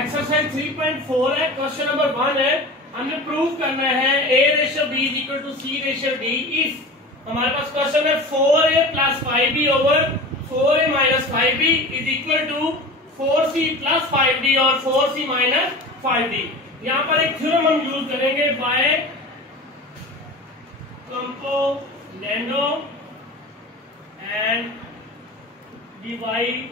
Exercise 3.4 है, question number 1 है। हमने प्रूव करना है a ratio b is equal to c ratio d if हमारे पास क्वेश्चन है 4a plus 5b over 4a minus 5b is equal to 4c plus 5d और 4c minus 5d। यहाँ पर एक थ्योरम हम यूज करेंगे bye componendo and dividendo.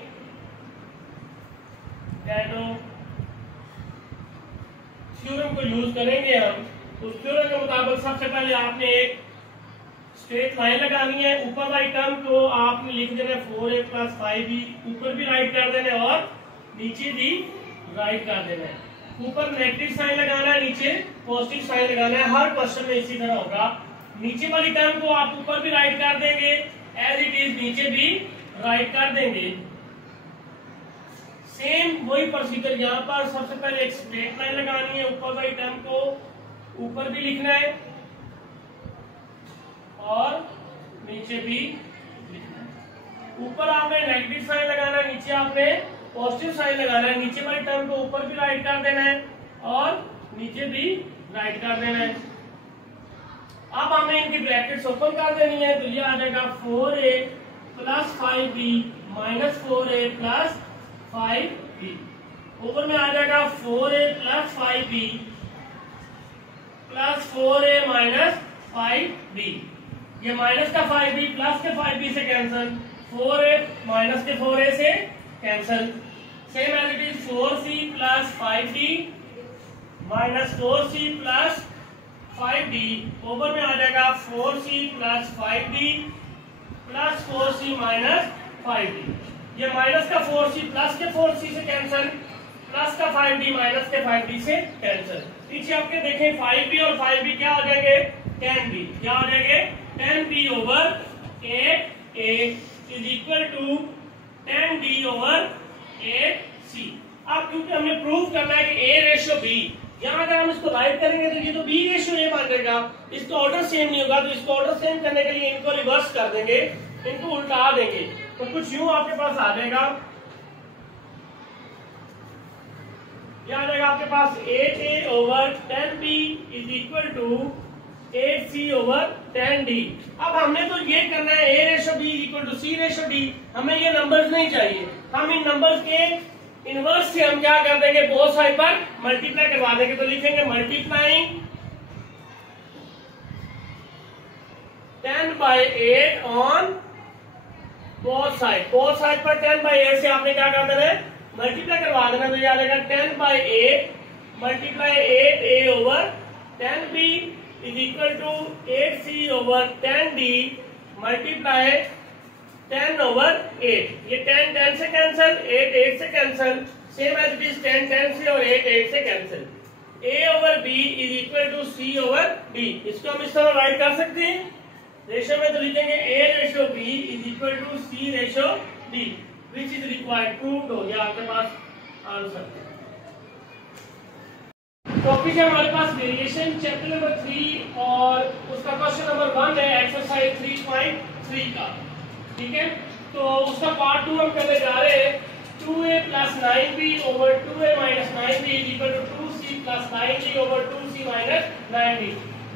Theorem को यूज करेंगे हम। उस थ्योरम के मुताबिक सबसे पहले आपने एक स्ट्रेट लाइन लगानी है। ऊपर वाली टर्म को आपने लिख देना 4a प्लस 5b, ऊपर भी राइट कर देना है और नीचे भी राइट कर देना है। ऊपर नेगेटिव साइन लगाना है, नीचे पॉजिटिव साइन लगाना है। हर क्वेश्चन में इसी तरह होगा। नीचे वाली टर्म को आप ऊपर भी राइट कर देंगे, एज इट इज नीचे भी राइट कर देंगे। सेम वही प्रोसीजर यहाँ पर सबसे पहले एक स्ट्रेट लाइन लगानी है, ऊपर वाली टर्म को ऊपर भी लिखना है और नीचे भी लिखना है। ऊपर आपने नेगेटिव साइन लगाना है, नीचे आपने पॉजिटिव साइन लगाना है। नीचे वाली टर्म को ऊपर भी राइट कर देना है और नीचे भी राइट कर देना है। अब हमें इनकी ब्रैकेट्स ओपन कर देनी है, तो ये आ जाएगा 4a plus 5b minus 4a plus 5b। ऊपर में आ जाएगा 4a plus 5b plus 4a minus 5b। ये माइनस का 5b प्लस के 5b से कैंसल, 4a माइनस के 4a से cancel. Same as it is 4c plus 5d minus 4c plus 5d। ऊपर में आ जाएगा 4c plus 5d plus 4c minus 5d। ये माइनस का 4c प्लस के 4c से कैंसल, प्लस का 5d माइनस के 5d से कैंसल। पीछे आपके देखें 5b और 5b क्या हो जाएंगे, 10b। क्या हो जाएंगे, 10b over 8a is equal to 10d over 8c। अब क्योंकि हमने प्रूव करना है कि a रेशियो b, यहाँ अगर हम इसको राइट करेंगे तो ये तो b रेशियो a बन जाएगा। इसका ऑर्डर सेम नहीं होगा, तो इसको ऑर्डर सेम करने के लिए इनको रिवर्स कर देंगे, इनको उल्टा देंगे, तो कुछ यूं आपके पास आ जाएगा। ये आ जाएगा आपके पास 8a over 10b is equal to 8c over 10d। अब हमने तो ये करना है a ratio b equal to c ratio d। हमें ये नंबर्स नहीं चाहिए। हम इन नंबर्स के इनवर्स से हम क्या कर देंगे, बोथ साइड पर मल्टीप्लाई करवा देंगे। तो लिखेंगे multiplying 10/8 on both side. Both side पर 10/8 से आपने क्या कर देना है, मल्टीप्लाई करवा देना। तो ये आ जाएगा 10/8 multiply 8a over 10b is equal to 8c over 10d multiply 10 over 8। ये 10 10 से कैंसल, 8 8 से cancel. Same as it is 10 10 से और 8 8 से cancel. a over b is equal to c over d। इसको हम इस तरह राइट कर सकते हैं। रेशियो में तो लिखेंगे a ratio b is equal to c ratio d which is required. Proved हो गया आपके पास आंसर। टॉपिक है हमारे पास वेरिएशन चैप्टर नंबर 3 और उसका क्वेश्चन नंबर 1 है एक्सरसाइज 3.3 का। ठीक है, तो उसका पार्ट 2 हम करने जा रहे हैं। 2a plus 9b over 2a minus 9b is equal to 2c plus 9b over 2c minus 9b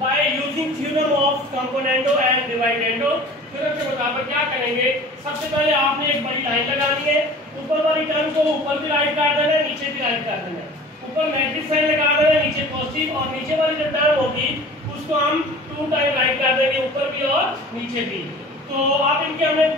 by using theorem of componendo and dividendo. Theorem के मुताबिक क्या करेंगे, सबसे पहले आपने एक बड़ी लाइन लगानी है। ऊपर वाली टर्म को ऊपर भी राइट कर देना है, नीचे भी राइट कर देना है। ऊपर नेगेटिव साइन लगा देना है, नीचे पॉजिटिव, और नीचे वाली जो टर्म होगी उसको हम 2 टाइम राइट कर देंगे, ऊपर भी और नीचे भी। तो आप इनके हमने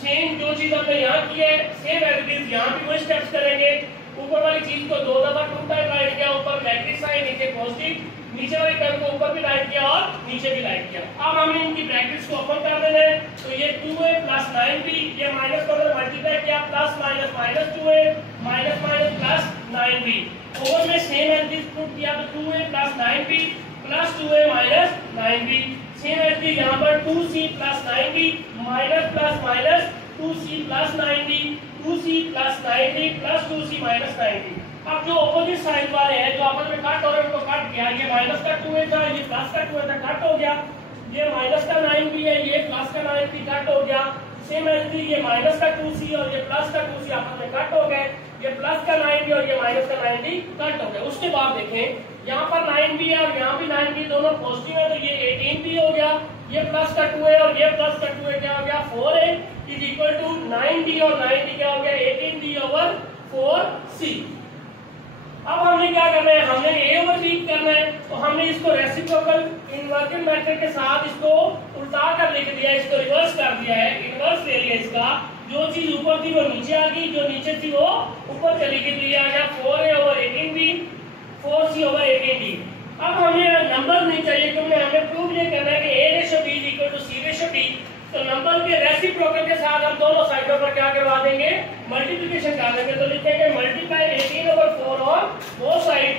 सेम जो चीज हमने यहाँ की है सेम एज इट इज यहाँ भी वही स्टेप्स करेंगे। ऊपर वाली चीज को 2 दफा 2 टाइम राइट किया, ऊपर नेगेटिव साइन नीचे पॉजिटिव, नीचे वाली टर्म को ऊपर भी राइट किया और नीचे भी राइट किया। अब हमें इनकी ब्रैकेट्स को ओपन कर देना है। तो ये 2a प्लस 9b, ये माइनस को मल्टीप्लाई किया, plus minus minus 2a minus minus plus 9b। Over में same as it is put किया, तो 2a plus 9b plus 2a minus 9b। Same as it is यहाँ पर 2c plus 9b minus plus minus 2c plus 9b 2c plus 9b plus 2c minus 9b। अब जो opposite side वाले हैं जो आपस में कट हो रहे हैं उनको कट किया। ये माइनस का 2a था, ये प्लस का 2a था, कट हो गया। ये माइनस का 9b है, ये प्लस का 9b कट हो गया। सेम एज ये माइनस का 2c और ये प्लस का 2c आपस में कट हो गए। ये प्लस का लाइन भी और ये माइनस का लाइन भी कट हो गया। उसके बाद देखें यहाँ पर 9b है और यहाँ भी 9b, दोनों पॉजिटिव है, तो ये 18b हो गया। ये प्लस का 2 है और ये प्लस का 2 है, क्या हो गया 4a is equal to 9b और 9b क्या हो गया 18b ओवर 4c। अब हमने क्या करना है, हमने a ओवर b करना है, तो हमने इसको रेसिप्रोकल इन्वर्टेड मेथड के साथ इसको उल्टा कर लिख दिया, इसको रिवर्स कर दिया है, इन्वर्स ले लिया इसका। जो चीज ऊपर थी वो नीचे आ गई, जो नीचे थी वो ऊपर चली गई, तो ये आ गया 4a over 18b 4c over 18d। अब हमें नंबर नहीं चाहिए क्योंकि हमें प्रूव ये करना है कि a ratio b equal to c ratio d। तो नंबर के रेसिप्रोकल के साथ हम दोनों साइडों पर क्या करवा देंगे, मल्टीप्लिकेशन कर देंगे। तो लिखेंगे मल्टीप्लाई 18 ओवर 4 और वो साइड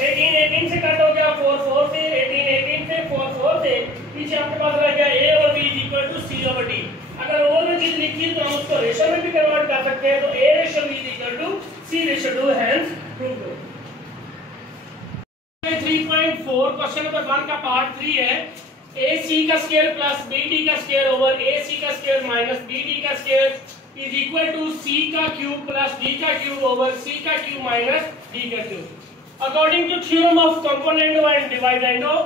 18 18 से कट हो गया, 4 4 से 18 18 से 4 4 से, पीछे आपके पास रह गया a over b equal to c over d। अगर ओवर में चीज लिखी तो हम उसको रेशो में भी कन्वर्ट कर सकते हैं, तो a ratio b equal to c ratio d, hence prove. 3.4 question number 1 का पार्ट 3 है। AC का स्क्वायर प्लस BD का स्क्वायर ओवर AC का स्क्वायर माइनस BD का square is equal to C का क्यूब प्लस D का cube over C का cube minus D का cube. According to theorem of componendo and dividendo,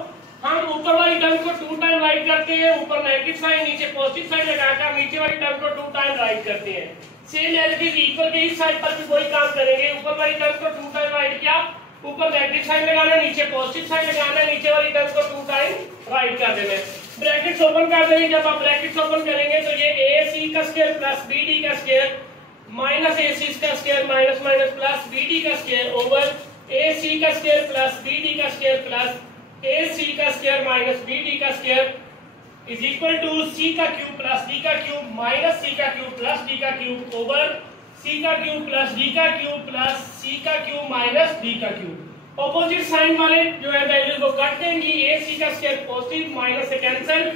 हम ऊपर वाली टर्म को 2 टाइम राइट करते हैं, ऊपर नेगेटिव साइन नीचे पॉजिटिव साइन लगाकर नीचे वाली टर्म को 2 टाइम राइट करते हैं। Same as it is equal के इस साइड पर भी वही काम करेंगे, ऊपर वाली टर्म को 2 टाइम राइट किया, ऊपर नेगेटिव साइन लगाना, नीचे पॉजिटिव साइन लगाना, नीचे वाली टर्म को 2 टाइम राइट कर देना है। ब्रैकेट्स ओपन कर देंगे, जब आप ब्रैकेट्स ओपन करेंगे तो ये AC का स्क्वायर प्लस BD का स्क्वायर माइनस AC का square minus minus plus BD का स्क्वायर ओवर AC का स्क्वायर प्लस BD का स्क्वायर प्लस AC का स्क्वायर माइनस BD का square is equal to C का क्यूब प्लस D का cube minus C का cube plus D का cube over C का क्यूब प्लस D का क्यूब प्लस C का क्यूब माइनस D का क्यूब। ऑपोजिट साइन वाले जो है वैल्यूज को काट देंगी, AC का स्क्वायर पॉजिटिव माइनस से कैंसिल,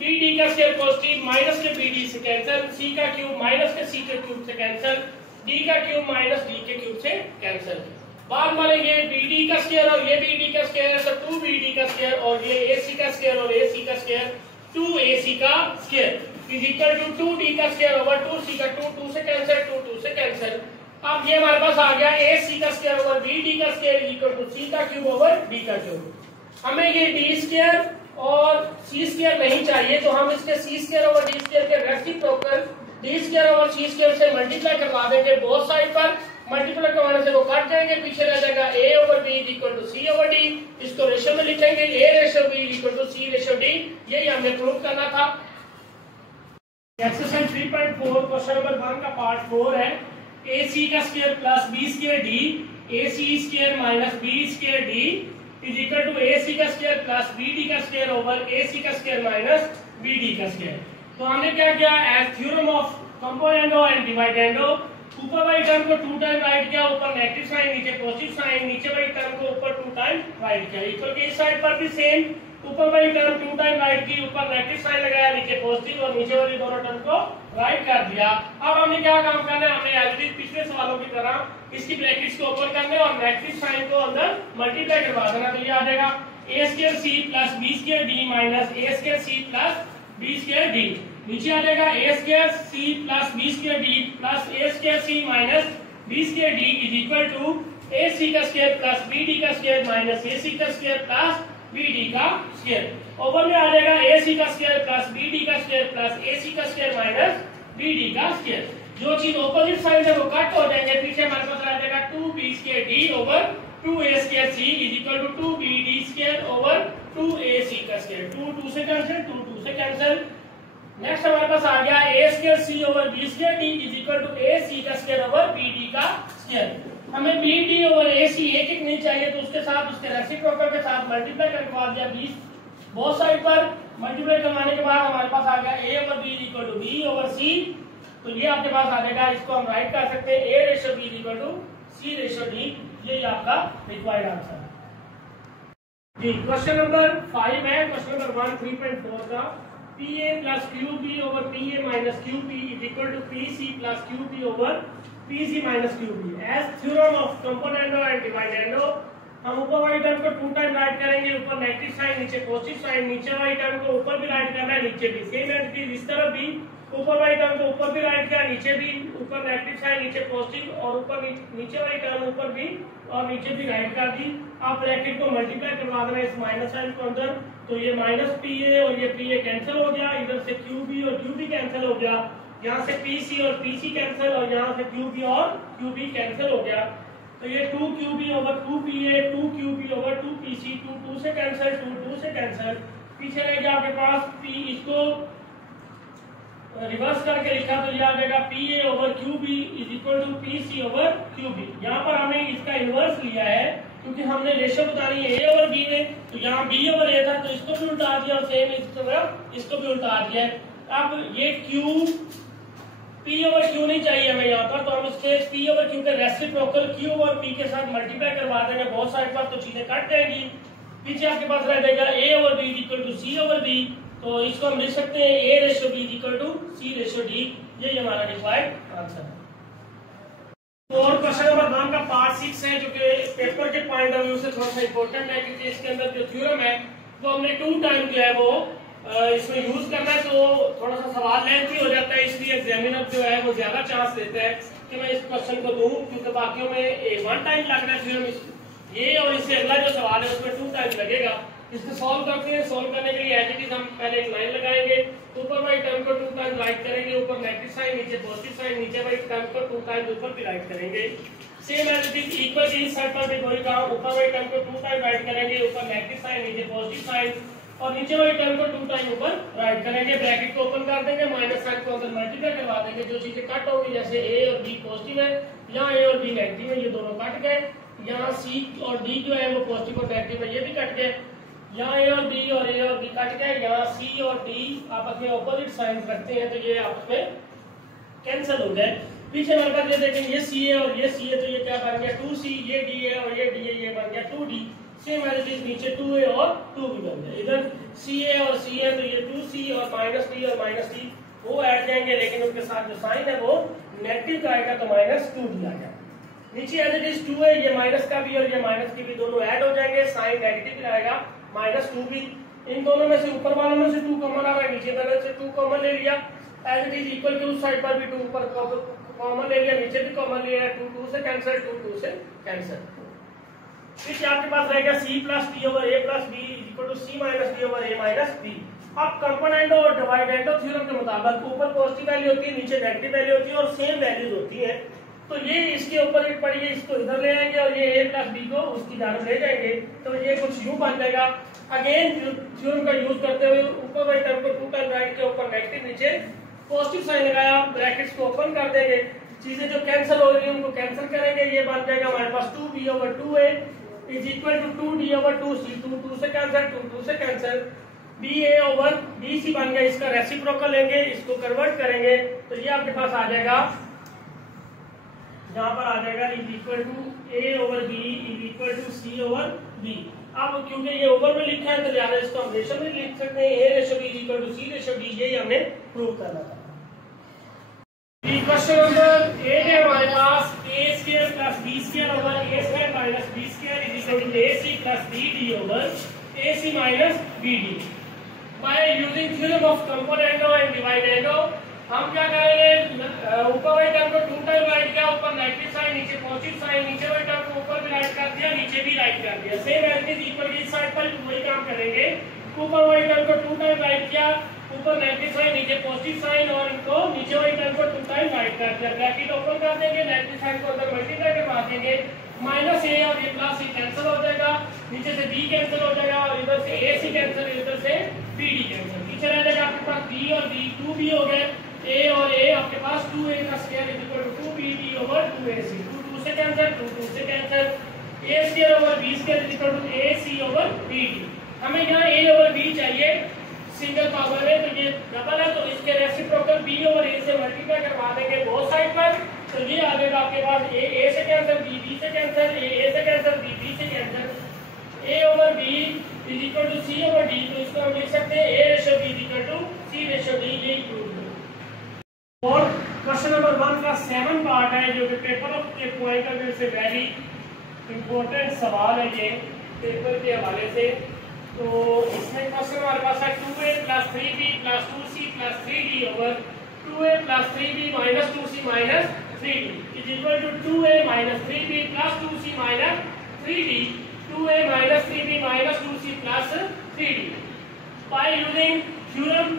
BD का स्क्वायर पॉजिटिव माइनस के BD से कैंसिल, C का क्यूब माइनस के C के क्यूब से कैंसिल, D का क्यूब माइनस D के क्यूब से कैंसिल। बाद वाले ये BD का स्क्वायर और ये BD का स्क्वायर है, तो 2BD का स्क्वायर और ये AC का स्क्वायर और AC का स्क्वायर 2AC का square is equal to 2D का स्क्वायर ओवर 2C का 2 2 से कैंसिल 2 2 से कैंसिल। अब ये हमारे पास आ गया AC का स्क्वायर ओवर BD का square is equal to C का क्यूब ओवर D का क्यूब। हमें ये D स्क्वायर और C स्क्वायर नहीं चाहिए, तो हम इसके C square over D square के reciprocal D square over C square से मल्टीप्लाई करवा देंगे बोथ साइड पर। मल्टीप्लाई करवाने से वो कट जाएंगे, पीछे रह जाएगा A over B is equal to C over D। इसको रेशो में लिखेंगे A ratio B is equal to C ratio D, यही हमें प्रूव करना था। एक्सरसाइज 3.4 क्वेश्चन नंबर 1 का पार्ट 4 है। AC का square plus B square D AC square minus B square D is equal to AC का स्क्वायर प्लस BD का square over AC का स्क्वायर माइनस BD का स्क्वायर। तो हमने क्या किया, as theorem of componendo and dividendo, ऊपर वाली टर्म को 2 टाइम राइट किया, ऊपर नेगेटिव साइन नीचे पॉजिटिव साइन, नीचे वाली टर्म को ऊपर 2 टाइम राइट किया। इक्वल के इस साइड पर भी सेम, ऊपर वाली टर्म 2 टाइम राइट की, ऊपर नेगेटिव साइन लगाया, नीचे पॉजिटिव और नीचे वाली दोनों टर्म को राइट कर दिया। अब हमने क्या काम करना है, हमने एज इट इज पिछले सवालों की तरह इसकी ब्रैकेट्स को ओपन करने और नेगेटिव साइन को अंदर मल्टीप्लाई करवा देना। तो ये आ जाएगा A square C plus B square D minus A square C plus B square D। नीचे आ जाएगा A square C plus B square D plus A square C minus B square D is equal to AC का square plus BD का square minus AC का square plus BD का square. Over में आ जाएगा AC का square plus BD का square plus AC का स्क्वायर माइनस BD का स्क्वायर। जो चीज ऑपोजिट साइड है वो कट हो जाएंगे, पीछे हमारे पास आ जाएगा 2B square D over 2A square C is equal to 2BD square over 2AC का स्क्वायर। 2 2 से कैंसिल 2 2 से कैंसिल। नेक्स्ट हमारे पास आ गया A square C over B square D is equal to AC का स्क्वायर ओवर BD का square. हमें BD over AC एक एक नहीं चाहिए, तो उसके साथ उसके रेसिप्रोकल के साथ मल्टीप्लाई करवा दिया 20 बोथ साइड पर। मल्टीप्लाई करवाने के बाद हमारे पास आ गया A over B is equal to B over C, तो ये आपके पास आ जाएगा, इसको हम राइट कर सकते हैं A ratio B is equal to C ratio D, यही आपका रिक्वायर्ड आंसर है जी। क्वेश्चन नंबर 5 है, क्वेश्चन नंबर 1 3.4 का। PA plus QB over PA minus QP is equal to PC plus QP over PC minus QB। As theorem of componendo and dividendo, हम ऊपर वाली term को 2 time right करेंगे, ऊपर negative sign नीचे positive sign, नीचे वाली टर्म को ऊपर भी राइट करना है नीचे भी, सेम एंटिटी इस तरफ भी ऊपर वाली टर्म को ऊपर भी राइट किया, नीचे भी, ऊपर नेगेटिव साइन नीचे पॉजिटिव, और ऊपर नीचे वाली टर्म ऊपर भी और नीचे भी राइट कर दी। आप ब्रैकेट को मल्टीप्लाई करवा देना इस माइनस साइन को अंदर, तो ये माइनस पी ए और ये पी ए कैंसिल हो गया, इधर से क्यू बी और क्यू बी कैंसिल हो गया, यहाँ से पी सी और पी सी कैंसिल, और यहाँ से क्यू बी और क्यू बी कैंसिल हो गया। तो ये 2 q b over 2 p a, 2 q b over 2 p c, 2 2 से कैंसिल, 2 2 से कैंसिल। पीछे रह गया आपके पास पी, इसको रिवर्स करके लिखा तो ये आ जाएगा p a over q b is equal to p c over q b. यहाँ पर हमने इसका इनवर्स लिया है क्योंकि हमने रेशो बतानी है ए ओवर बी में, तो यहाँ बी ओवर ए था तो इसको भी उल्टा दिया और सेम इस तरह इसको भी उल्टा दिया। अब ये क्यू पी ओवर क्यू नहीं चाहिए हमें यहाँ पर, तो हम इसके पी ओवर क्यू के रेसिप्रोकल क्यू ओवर पी के साथ मल्टीप्लाई करवा देंगे बहुत साइड पर, तो चीजें कट जाएंगी। पीछे आपके पास रह जाएगा A over B is equal to C over B, तो इसको हम लिख सकते हैं A ratio B equal to C ratio D. ये हमारा रिक्वायर्ड आंसर है। तो और क्वेश्चन नंबर 1 का पार्ट 6 है जो कि पेपर के पॉइंट ऑफ व्यू से थोड़ा सा इंपॉर्टेंट है, क्योंकि इसके अंदर जो थ्योरम है वो हमने 2 टाइम जो है वो इसमें यूज करना है, तो थोड़ा सा सवाल लेंथी हो जाता है, इसलिए एग्जामिनर जो है वो ज्यादा चांस देता है कि मैं इस क्वेश्चन को दूं, क्योंकि बाकियों में 1 टाइम लग रहा है थ्योरम ये, और इससे अगला जो सवाल है उसमें 2 टाइम लगेगा। इसको सॉल्व करते हैं। सॉल्व करने के लिए एज इट इज हम पहले एक लाइन लगाएंगे, ऊपर वाली टर्म को 2 टाइम राइट करेंगे, ऊपर नेगेटिव साइन नीचे पॉजिटिव साइन, नीचे वाली टर्म को 2 टाइम ऊपर भी राइट करेंगे। Same as it is equal इस साइड पर भी वही काम, ऊपर वाली टर्म को 2 टाइम राइट करेंगे, ऊपर नेगेटिव साइन नीचे पॉजिटिव साइन, और नीचे वाली टर्म को 2 टाइम ऊपर राइट करेंगे। ब्रैकेट को ओपन कर देंगे, माइनस साइन को अंदर मल्टीप्लाई करवा देंगे, जो चीजें कट होंगी जैसे ए और बी पॉजिटिव है, यहाँ ए और बी नेगेटिव है, ये दोनों कट गए। यहाँ सी और डी जो है वो पॉजिटिव और नेगेटिव है, ये भी कट गए। यहाँ ए और बी कट गए, यहाँ सी और डी आपस में ऑपोजिट साइन रखते हैं तो ये आपस में कैंसिल हो गए। पीछे हमारे पास ये देखेंगे ये सी है और ये सी है, तो ये क्या बन गया 2c, ये डी है और ये डी है, ये बन गया 2d। Same as it is नीचे 2a और 2b बन गया। इधर ca और c है तो ये 2c और -d और -d वो ऐड जाएंगे, लेकिन उनके साथ जो साइन है वो नेगेटिव का आएगा तो -2d आ गया। नीचे एज इट इज 2 है, ये माइनस का भी और ये माइनस की भी दोनों ऐड हो जाएंगे, साइन नेगेटिव आएगा -2b। इन दोनों में से ऊपर वालों में से 2 कॉमन आ रहा है, नीचे वाले से 2 कॉमन ले लिया, एज इट इज इक्वल के उस साइड पर भी 2 ऊपर कॉमन ले लिया, नीचे भी कॉमन ले लिया, 2 2 से कैंसिल, 2 2 से कैंसिल। फिर आपके पास रहेगा c plus d over a plus b equal to c minus d over a minus b। अब कंपोनेंट और डिवाइडेंड थ्योरम के मुताबिक ऊपर पॉजिटिव वैल्यू होती है, नीचे नेगेटिव वैल्यू होती है और सेम वैल्यूज होती है, तो ये इसके ऊपर एक पड़ी है, इसको इधर ले आएंगे और ये a प्लस b को उसकी जानब ले जाएंगे, तो ये कुछ यूं बन जाएगा। अगेन थ्योरम का यूज करते हुए ऊपर वाली टर्म को 2 टाइम राइट के ऊपर नेगेटिव, नीचे पॉजिटिव साइन लगाया, ब्रैकेट्स को ओपन कर देंगे, चीजें जो कैंसिल हो रही है उनको कैंसिल करेंगे, ये बन जाएगा हमारे पास 2b over 2a is equal to 2d over 2c, 2 2 से कैंसिल, 2 2 से कैंसिल, ba ओवर bc बन गया, इसका रेसिप्रोकल लेंगे, इसको कन्वर्ट करेंगे, तो ये आपके पास आ जाएगा, यहाँ पर आ जाएगा is equal to a over b is equal to c over b। अब क्योंकि ये ऊपर में लिखा है तो लिहाजा इसको हम रेशो में लिख सकते हैं, a ratio b is equal to c ratio d, यही हमने प्रूव करना था। क्वेश्चन नंबर 8 है हमारे पास a square plus b square over a square minus b square is equal to ac plus bd over ac minus bd। By using theorem of componendo and dividendo हम क्या करेंगे, ऊपर वाली टर्म को 2 time write किया, ऊपर negative sign नीचे positive sign, नीचे वाली टर्म को ऊपर भी राइट कर दिया, नीचे भी राइट कर दिया, same as it is equal की साइड पर वही काम करेंगे। ऊपर वाली टर्म को 2 टाइम राइट किया, ऊपर नेगेटिव साइन नीचे पॉजिटिव साइन, और इनको नीचे वाली टर्म को 2 टाइम राइट कर दिया, ब्रैकेट ओपन कर देंगे, नेगेटिव साइन को अंदर मल्टीप्लाई करवा देंगे, माइनस a और a प्लस c कैंसिल हो जाएगा, नीचे से b कैंसिल हो जाएगा और इधर से ac कैंसिल, इधर से bd कैंसिल, पीछे रह जाएगा आपके पास b और b 2b हो गए, a और a आपके पास 2a का square is equal to 2bd over 2ac, 2 2 से कैंसिल, 2 2 से cancel, a square over b square is equal to ac over bd। हमें यहाँ a ओवर b चाहिए सिंगल पावर में, तो ये डबल है तो इसके रेसिप्रोकल b ओवर a से मल्टीप्लाई करवा देंगे बोथ साइड पर, तो ये आ जाएगा आपके पास a से कैंसिल, b से कैंसिल, a से कैंसिल, b से cancel, a over b is equal to c over d, तो इसको हम लिख सकते हैं a ratio b is equal to c ratio d, ये प्रूव। और क्वेश्चन नंबर 1 का 7 पार्ट है जो कि पेपर के पॉइंट ऑफ व्यू से वेरी इंपॉर्टेंट सवाल है ये पेपर के हवाले से। तो इसमें क्वेश्चन हमारे पास है 2a plus 3b plus 2c plus 3d over 2a plus 3b minus 2c minus 3d is equal to 2a minus 3b plus 2c minus 3d, 2a minus 3b minus 2c plus 3d. By using theorem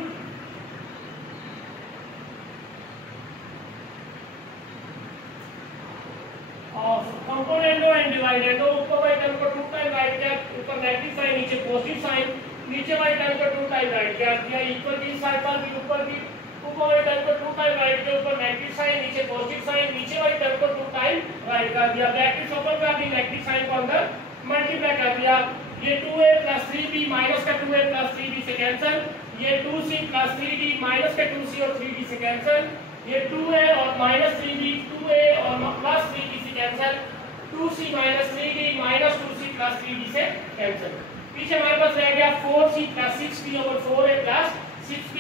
of componendo and dividendo, ऊपर वाले term को 2 time write किया, ऊपर negative sign नीचे positive sign, नीचे वाले term को 2 time write किया, इक्वल की साइड पर भी ऊपर वाले टर्म को 2 टाइम राइट किया, ऊपर नेगेटिव साइन नीचे पॉजिटिव साइन, नीचे वाले टर्म को 2 टाइम राइट कर दिया, ब्रैकेट ओपन कर दी, नेगेटिव साइन को अंदर मल्टीप्लाई कर दिया। ये 2a plus 3b माइनस का 2a plus 3b से कैंसिल, ये 2c plus 3d माइनस का 2c और 3d से कैंसिल, ये 2a और माइनस 3b 2a और प्लस 3b से cancel, 2c minus 3d minus 2c plus 3d से कैंसिल। पीछे हमारे पास रह गया 4c plus 6b over 4a plus 6b,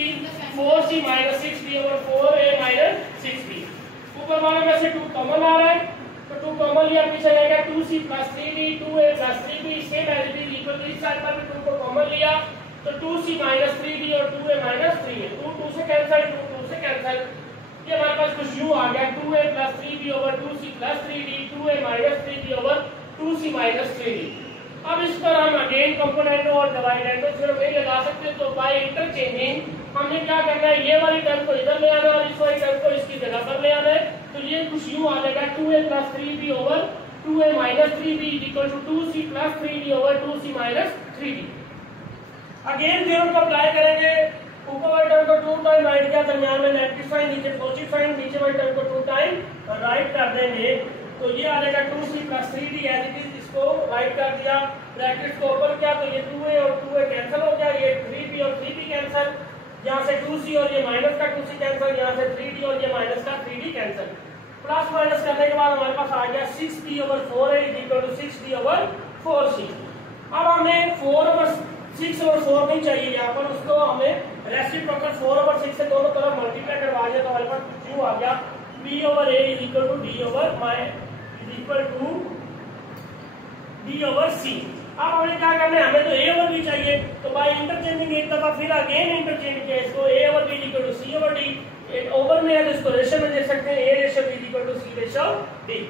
4c minus 6b over 4a minus 6b। ऊपर वाले में से 2 कॉमन आ रहा है, तो 2 कॉमन लिया, पीछे रह गया 2c plus 3d 2a plus 3b, same as it is equal to इस साइड पर भी 2 को कॉमन लिया, तो 2c माइनस 3d और 2a माइनस 3 है, 2 2 से कैंसिल, 2 2 से कैंसिल। ये हमारे पास कुछ यूं आ गया 2a plus 3b over 2c plus 3d, 2a minus 3b over 2c minus 3d। अब इस पर हम अगेन कंपोनेंट और डिवाइडेंडो थ्योरम नहीं लगा सकते, तो बाय इंटरचेंजिंग हमने क्या करना है, ये वाली टर्म को इधर ले आना और इस वाली टर्म को इसकी जगह पर ले आना है, तो ये कुछ यूं आ जाएगा 2a plus 3b over 2a minus 3b equal to 2c plus 3d over 2c minus 3d। Again theorem को अप्लाई करेंगे, ऊपर वाले टर्म को 2 टाइम राइट किया, दरमियान में नेगेटिव साइन नीचे पॉजिटिव साइन, नीचे वाले टर्म को 2 टाइम राइट कर देंगे, तो ये आ जाएगा 2c plus 3d as it is, इसको राइट कर दिया, ब्रैकेट को ओपन किया, तो ये 2a और 2a कैंसिल हो गया, ये 3b और 3b कैंसिल, यहाँ से 2c और ये माइनस का 2c कैंसिल, यहाँ से 3d और ये माइनस का 3d कैंसिल। प्लस माइनस करने के बाद हमारे पास आ गया 6b over 4a is equal to 6d over 4c। अब हमें 4 ओवर 6 और 4 नहीं चाहिए यहाँ पर, उसको हमें रेसिप्रोकल 4 ओवर 6 से दोनों तरफ मल्टीप्लाई करवा दिया, तो हमारे पास क्यू आ गया b over a is equal to d over is equal to d over c। अब हमें क्या करना है, हमें तो a ओवर b चाहिए, तो बाय इंटरचेंजिंग एक दफा फिर अगेन इंटरचेंज किया, इसको a over b equal to c over d, over में है तो इसको रेशियो में देख सकते हैं, a ratio b equal to c ratio d।